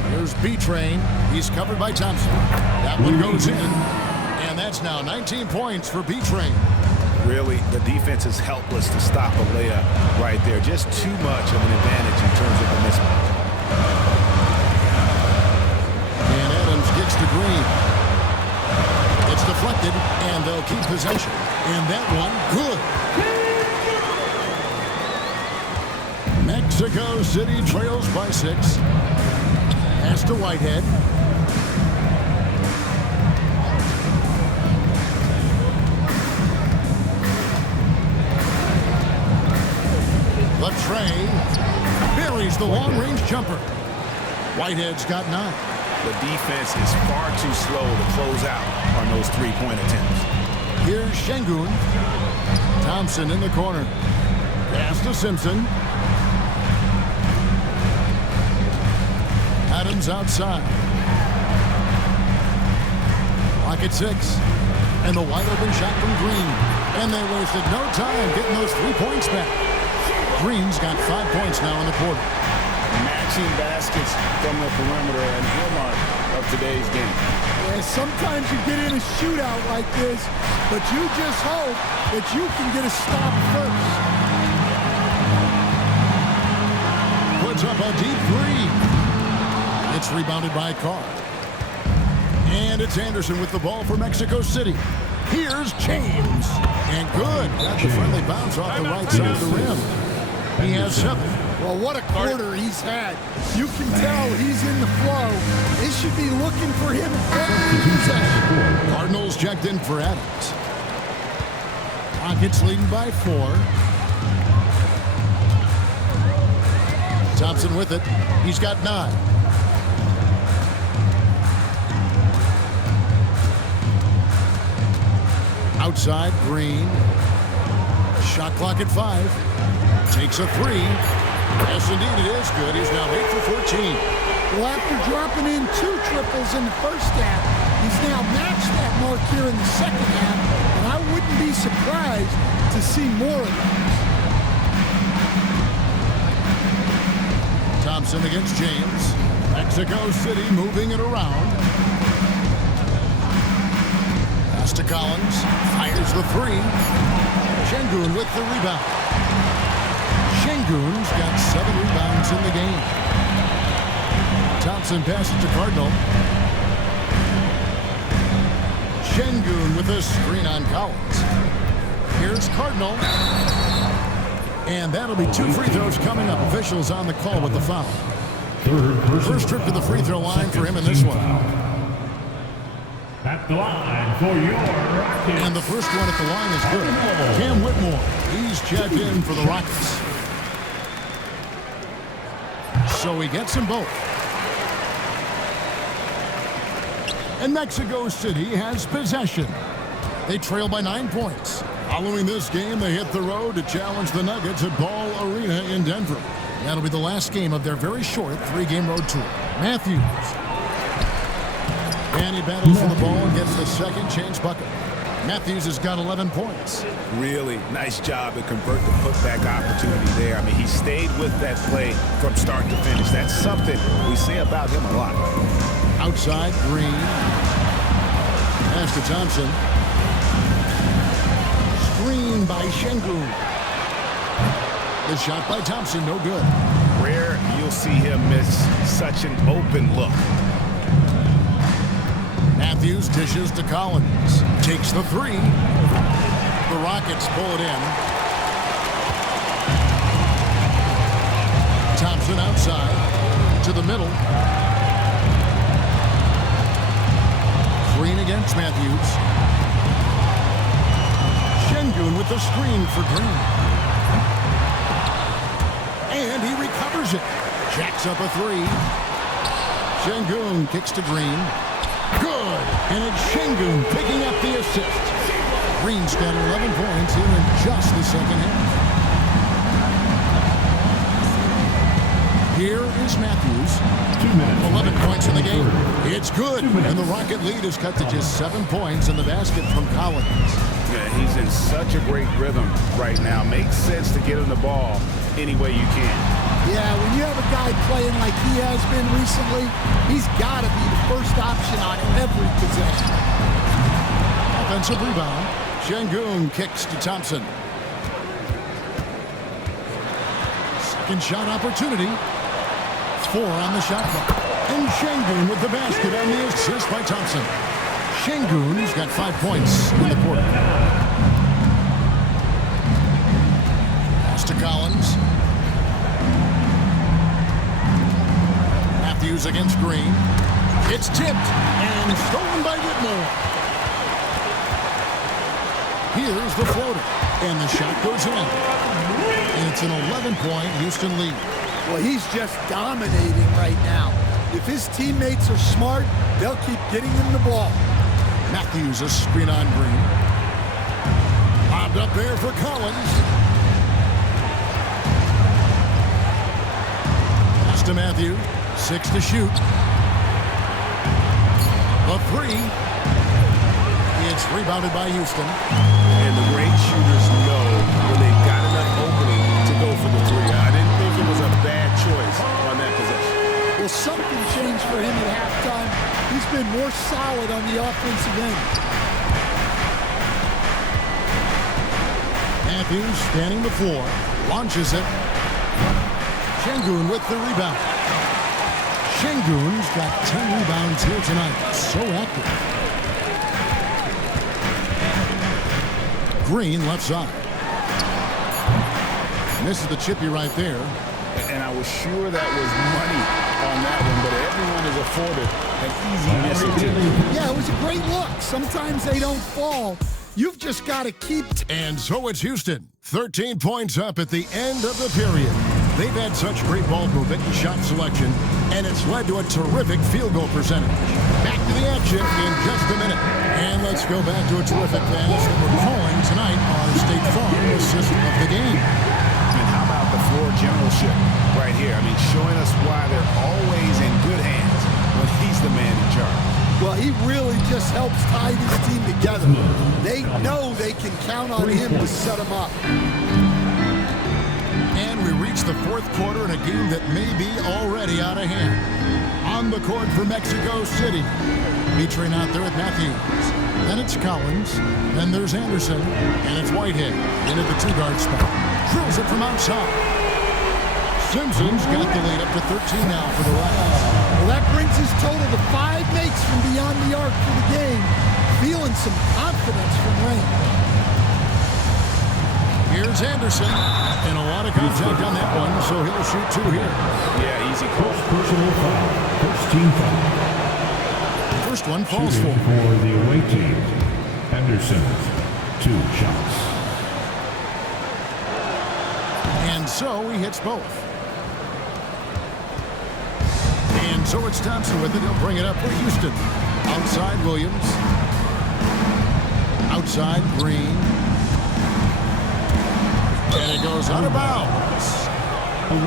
Here's B-Train. He's covered by Thompson. That one goes in. And that's now 19 points for B-Train. Really, the defense is helpless to stop a layup right there. Just too much of an advantage in terms of the mismatch. And Adams gets to Green. It's deflected, and they'll keep possession. And that one, good. Mexico City trails by 6. Pass to Whitehead. The tray buries the long-range jumper. Whitehead's got 9. The defense is far too slow to close out on those three-point attempts. Here's Şengün. Thompson in the corner. Pass to Simpson. Adams outside. Rocket 6. And the wide-open shot from Green. And they wasted no time getting those 3 points back. Green's got 5 points now in the quarter. Matching baskets from the perimeter, an earmark of today's game. Yeah, sometimes you get in a shootout like this, but you just hope that you can get a stop first. Puts up a deep 3. It's rebounded by Carr. And it's Anderson with the ball for Mexico City. Here's James. And good. Got the friendly bounce off the right side of the rim. He has 7. Well, what a quarter he's had. You can tell he's in the flow. They should be looking for him every possession. Cardinals checked in for Adams. Rockets leading by 4. Thompson with it. He's got 9. Outside, Green. Shot clock at 5. Takes a 3. Yes, indeed, it is good. He's now 8 for 14. Well, after dropping in 2 triples in the first half, he's now matched that mark here in the second half, and I wouldn't be surprised to see more of that. Thompson against James. Mexico City moving it around. Pass to Collins. Fires the 3. Şengün with the rebound. Şengün's got 7 rebounds in the game. Thompson passes to Cardinal. Şengün with a screen on Collins. Here's Cardinal. And that'll be 2 free throws coming up. Officials on the call with the foul. First trip to the free throw line for him in this one. At the line for your Rockets. And the first one at the line is good. Cam Whitmore. He's checked in for the Rockets. So he gets them both. And Mexico City has possession. They trail by 9 points. Following this game, they hit the road to challenge the Nuggets at Ball Arena in Denver. That'll be the last game of their very short 3-game road tour. Matthews. And he battles for the ball and gets the second chance bucket. Matthews has got 11 points. Really nice job to convert the putback opportunity there. I mean, he stayed with that play from start to finish. That's something we say about him a lot. Outside, Green. Pass to Thompson. Screen by Şengün. The shot by Thompson, no good. Rare you'll see him miss such an open look. Matthews dishes to Collins. Takes the 3. The Rockets pull it in. Thompson outside. To the middle. Green against Matthews. Şengün with the screen for Green. And he recovers it. Jacks up a 3. Şengün kicks to Green. Good. And it's Şengün picking up the assist. Green's got 11 points here in just the second half. Here is Matthews. 2 minutes. 11 points in the game. It's good. And the Rocket lead is cut to just 7 points in the basket from Collins. Yeah, he's in such a great rhythm right now. Makes sense to get him the ball any way you can. Yeah, when you have a guy playing like he has been recently, he's got to be the first option on every possession. Offensive rebound. Şengün kicks to Thompson. Second shot opportunity. 4 on the shot clock. And Şengün with the basket on the assist by Thompson. Şengün's got 5 points in the quarter. Pass to Collins. Matthews against Green. It's tipped and stolen by Whitmore. Here's the floater, and the shot goes in. It's an 11-point Houston lead. Well, he's just dominating right now. If his teammates are smart, they'll keep getting him the ball. Matthews a screen on Green. Bobbed up there for Collins. Pass to Matthews. 6 to shoot. The 3. It's rebounded by Houston. And the great shooters know when they've got enough opening to go for the 3. I didn't think it was a bad choice on that possession. Well, something changed for him at halftime. He's been more solid on the offensive end. Matthews standing the floor. Launches it. Şengün with the rebound. Şengün's got 10 rebounds here tonight. So active. Green left side. Misses the chippy right there. And I was sure that was money on that one, but everyone is afforded an easy miss or two. Yeah, it was a great look. Sometimes they don't fall. You've just got to keep. And so it's Houston. 13 points up at the end of the period. They've had such great ball movement and shot selection, and it's led to a terrific field goal percentage. Back to the action in just a minute. And let's go back to a terrific pass that we're calling tonight our State Farm assist of the game. And how about the floor generalship right here? I mean, showing us why they're always in good hands when he's the man in charge. Well, he really just helps tie this team together. They know they can count on him to set them up. And we reach the fourth quarter in a game that may be already out of hand. On the court for Mexico City. Featuring out there with Matthews. Then it's Collins. Then there's Anderson. And it's Whitehead in at the 2-guard spot. Drills it from outside. Simpson's got the lead up to 13 now for the Rockets. Well, that brings his total to 5 makes from beyond the arc for the game. Feeling some confidence from range. Here's Anderson. And a lot of contact on that one, so he'll shoot 2 here. Yeah, easy call. Personal foul. First team foul. First one falls Shooting for. for the away team. Henderson. 2 shots. And so he hits both. And so it's Thompson with it. He'll bring it up for Houston. Outside Williams. Outside Green. And it goes out of bounds.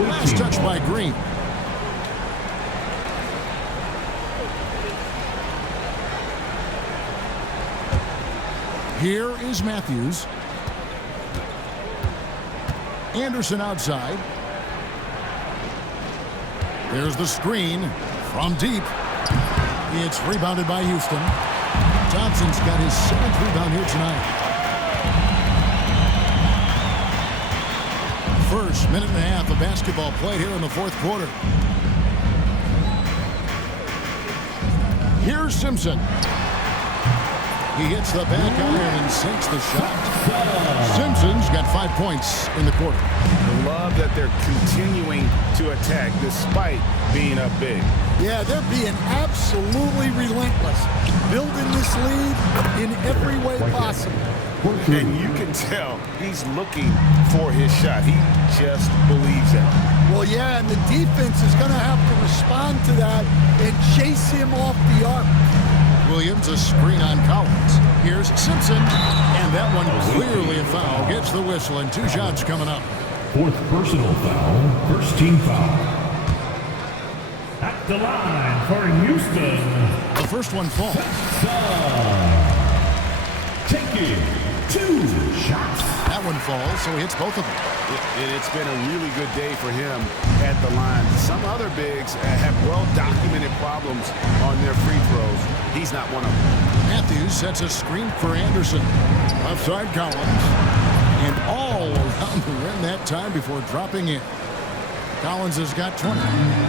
Last touch by Green. Here is Matthews. Anderson outside. There's the screen from deep. It's rebounded by Houston. Thompson's got his 7th rebound here tonight. First minute and a half of basketball played here in the fourth quarter. Here's Simpson. He hits the back iron and sinks the shot. Simpson's got 5 points in the quarter. I love that they're continuing to attack despite being up big. Yeah, they're being absolutely relentless. Building this lead in every way possible. And you can tell he's looking for his shot. He just believes it. Well, yeah, and the defense is going to have to respond to that and chase him off the arc. Williams, a screen on Collins. Here's Simpson, and that one clearly a foul. Gets the whistle, and 2 shots coming up. 4th personal foul. First team foul. the line for Houston. The first one falls. Taking 2 shots. That one falls, so he hits both of them. It's been a really good day for him at the line. Some other bigs have well-documented problems on their free throws. He's not one of them. Matthews sets a screen for Anderson. Offside Collins. And all around the rim that time before dropping in. Collins has got 20.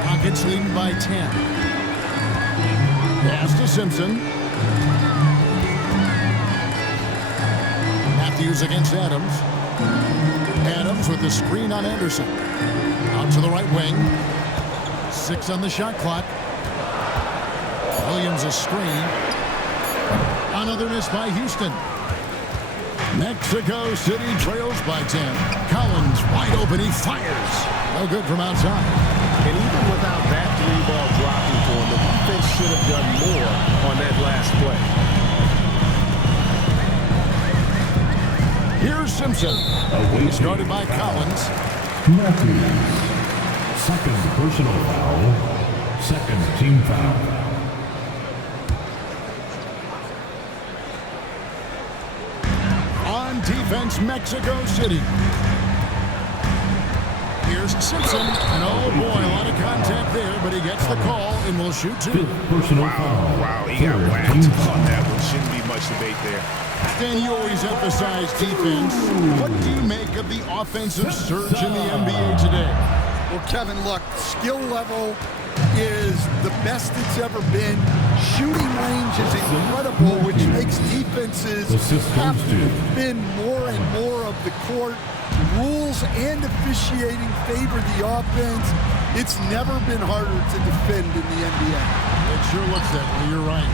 Rockets leading by 10. Pass to Simpson. Matthews against Adams. Adams with the screen on Anderson. Out to the right wing. 6 on the shot clock. Williams a screen. Another miss by Houston. Mexico City trails by 10. Collins wide open. He fires. No good from outside. And even without that 3-ball dropping for him, the defense should have done more on that last play. Here's Simpson. Started by Collins. Matthews. Second personal foul. Second team foul. On defense, Mexico City. Here's Simpson. And oh boy, a lot of contact there, but he gets the call and will shoot 2. Personal foul. Wow, he got whacked on that one. Shouldn't be much debate there. Dan, you always emphasize defense. What do you make of the offensive surge in the NBA today? Well, Kevin, look, skill level is the best it's ever been. Shooting range is incredible, which makes defenses have to defend more and more of the court. Rules and officiating favor the offense. It's never been harder to defend in the NBA. It sure looks that way. You're right.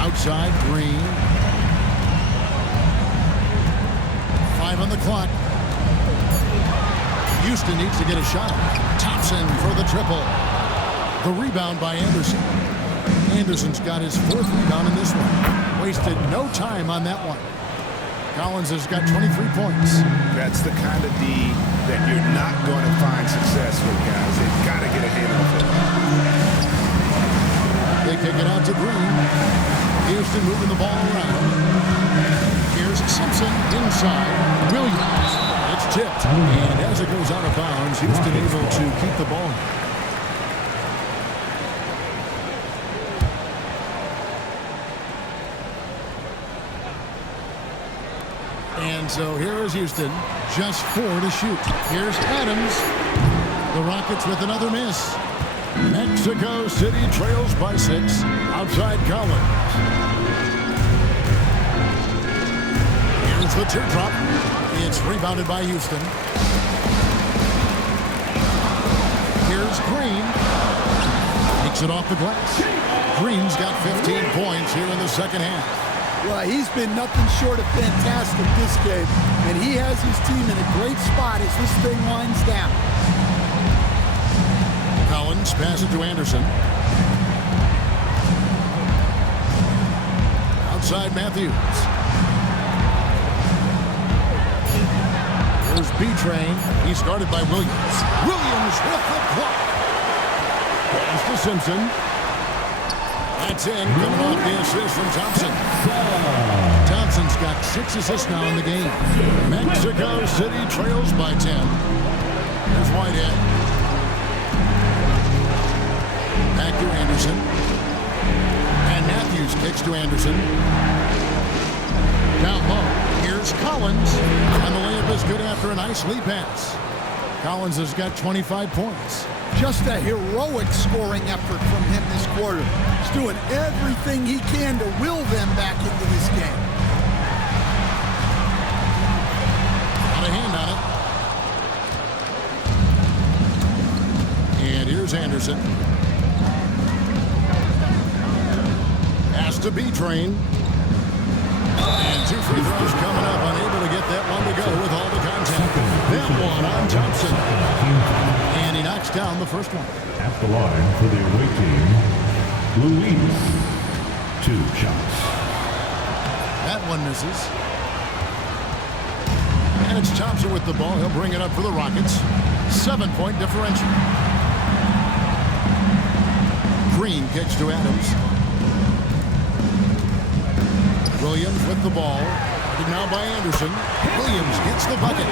Outside, Green. 5 on the clock. Houston needs to get a shot. Thompson for the triple. The rebound by Anderson. Anderson's got his 4th rebound in this one. Wasted no time on that one. Collins has got 23 points. That's the kind of D that you're not going to find success with, guys. They've got to get a handle of it. They kick it out to Green. Houston moving the ball around. Here's Simpson inside. Williams. It's tipped. And as it goes out of bounds, Houston able to keep the ball. And so here is Houston. Just 4 to shoot. Here's Adams. The Rockets with another miss. Mexico City trails by 6. Outside Collins. Here's the teardrop. It's rebounded by Houston. Here's Green. Takes it off the glass. Green's got 15 points here in the second half. Well, he's been nothing short of fantastic this game, and he has his team in a great spot as this thing winds down. Collins passes to Anderson. Outside Matthews. Here's B-Train. He's guarded by Williams. Williams with the block. Pass to Simpson. That's in, coming off the assist from Thompson. Thompson's got 6 assists now in the game. Mexico City trails by 10. Here's Whitehead. Back to Anderson. And Matthews kicks to Anderson. Down low. Here's Collins. And the layup is good after a nice lead pass. Collins has got 25 points. Just a heroic scoring effort from him this quarter. He's doing everything he can to will them back into this game. Got a hand on it. And here's Anderson. Pass to B-Train. And 2 free throws coming up. Unable to get that one to go with all the contact. That one on Thompson. And he knocks down the first one. At the line for the away team, Luis. 2 shots. That one misses. And it's Thompson with the ball. He'll bring it up for the Rockets. 7-point differential. Green kicks to Adams. Williams with the ball. Guarded now by Anderson. Williams gets the bucket.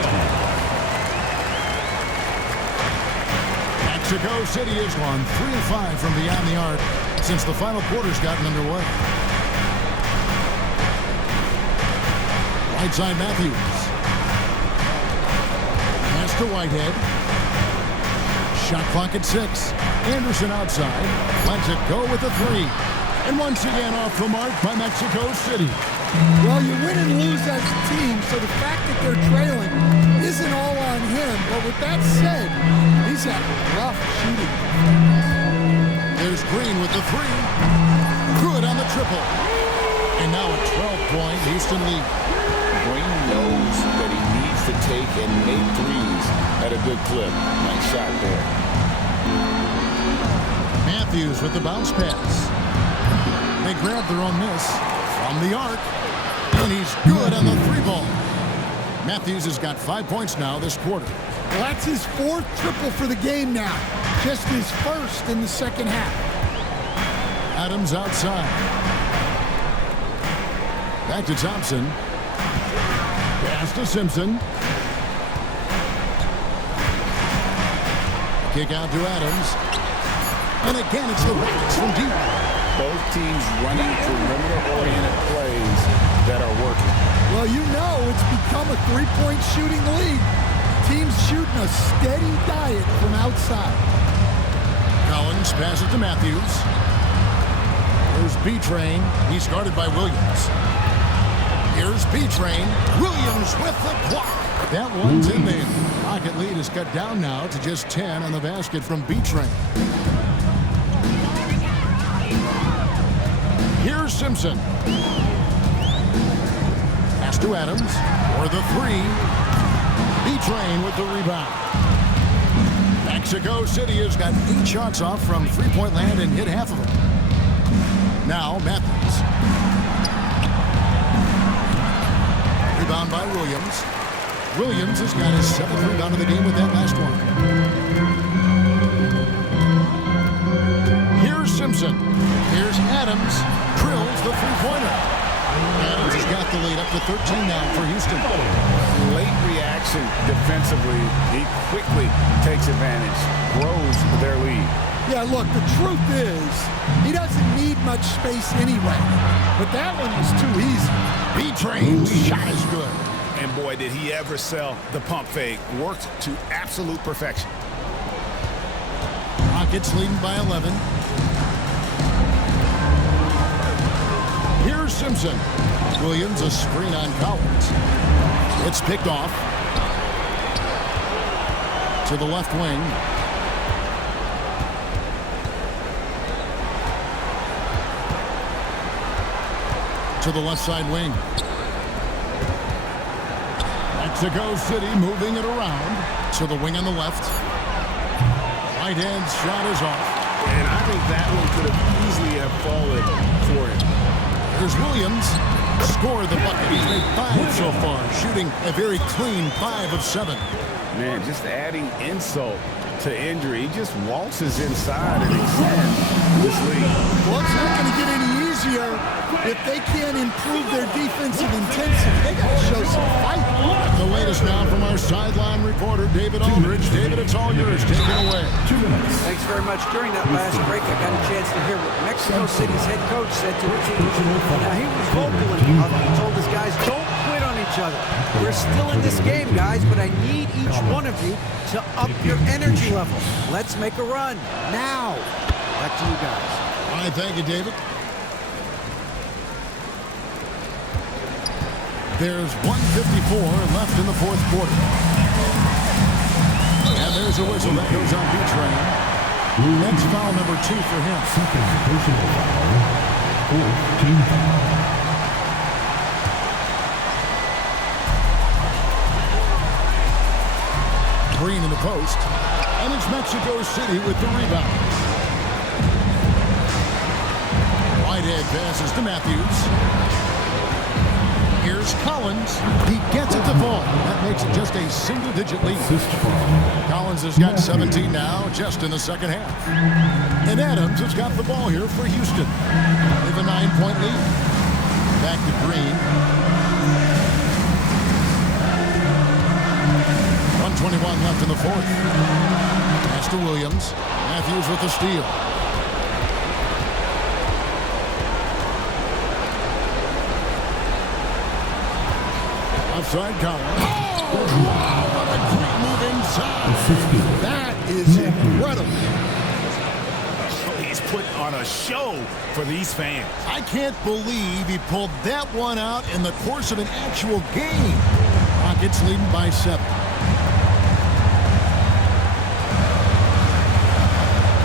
Mexico City has gone 3 of 5 from beyond the arc since the final quarter's gotten underway. Right side Matthews. Pass to Whitehead. Shot clock at 6. Anderson outside. Lets it go with a 3. And once again off the mark by Mexico City. Well, you win and lose as a team, so the fact that they're trailing isn't all on him. But with that said, he's had rough shooting. There's Green with the 3. Good on the triple. And now a 12-point Houston lead. Green knows that he needs to take and make threes at a good clip. Nice shot there. Matthews with the bounce pass. They grab their own miss from the arc. And he's good on the 3-ball. Matthews has got 5 points now this quarter. Well, that's his 4th triple for the game now. Just his 1st in the second half. Adams outside. Back to Thompson. Pass to Simpson. Kick out to Adams. And again, it's the Rockets from deep. Both teams running perimeter-oriented plays that are working. Well, you know it's become a 3-point shooting league. Teams shooting a steady diet from outside. Collins passes to Matthews. Here's B-Train. He's guarded by Williams. Here's B-Train. Williams with the block. That one's in there. Rocket lead is cut down now to just 10 on the basket from B-Train. Here's Simpson. Pass to Adams for the 3. B-Train with the rebound. Mexico City has got 8 shots off from 3-point land and hit half of them. Now Matthews. Rebound by Williams. Williams has got his 7th rebound of the game with that last one. Here's Simpson. Here's Adams. Drills the 3-pointer. Adams has got the lead up to 13 now for Houston. Late reaction defensively. He quickly takes advantage, grows their lead. Yeah, look, the truth is, he doesn't need much space anyway. But that one was too easy. B-Train's shot is good. And boy, did he ever sell the pump fake. Worked to absolute perfection. Rockets leading by 11. Here's Simpson. Williams a screen on Collins. It's picked off. To the left wing. To the left side wing. Mexico City moving it around. To the wing on the left. Right hand shot is off. And I think that one could have easily have fallen for him. Here's Williams. Scored the bucket. He's made 5 so far. Shooting a very clean 5 of 7. Man, just adding insult to injury. He just waltzes inside and extends this lead. Well, it's not going to get any easier if they can't improve their defensive intensity. They got to show some fight. The latest now from our sideline reporter, David Aldridge. David, it's all yours. Take it away. 2 minutes. Thanks very much. During that last break, I got a chance to hear what Mexico City's head coach said to the team. Now, he was vocal enough. He told his guys, don't quit on each other. We're still in this game, guys, but I need each one of you to up your energy level. Let's make a run. Now. Back to you guys. All right, thank you, David. There's 1:54 left in the 4th quarter. And there's a whistle that goes on B-Train. That's foul number 2 for him. Second personal foul. 4th team foul. Green in the post. And it's Mexico City with the rebound. Whitehead passes to Matthews. Here's Collins. He gets it to fall. That makes it just a single-digit lead. Assist from Collins Collins has got 17 now, just in the second half. And Adams has got the ball here for Houston. They have a 9-point lead. Back to Green. 1:21 left in the fourth. Pass to Williams. Matthews with the steal. Offside Collins. Oh, wow, what a great move inside. That is incredible. He's put on a show for these fans. I can't believe he pulled that one out in the course of an actual game. Rockets leading by 7.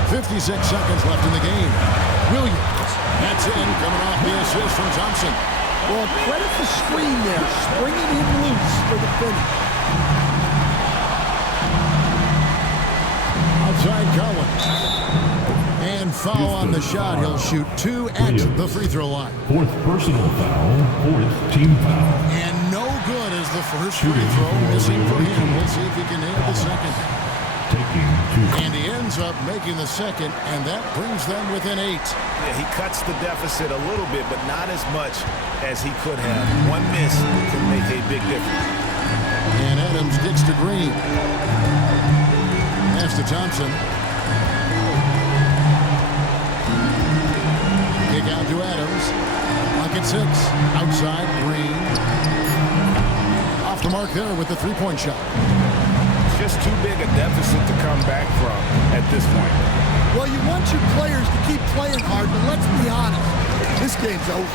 56 seconds left in the game. Williams. That's in, coming off the assist from Thompson. Well, credit the screen there, springing him loose for the finish. Outside Collins. And foul on the shot. He'll shoot 2 at the free throw line. 4th personal foul, 4th team foul. And no good as the first free throw missing for him. We'll see if he can nail the second. And he ends up making the second, and that brings them within 8. Yeah, he cuts the deficit a little bit, but not as much as he could have. One miss can make a big difference. And Adams gets to Green. Pass to Thompson. Kick out to Adams. Clock at 6. Outside, Green. Off the mark there with the three-point shot. Just too big a deficit to come back from at this point. Well, you want your players to keep playing hard, but let's be honest, this game's over.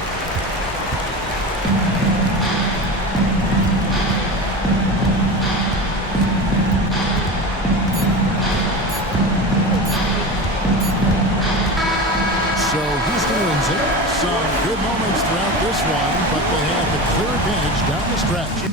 So Houston wins it. Some good moments throughout this one, but they had the clear advantage down the stretch.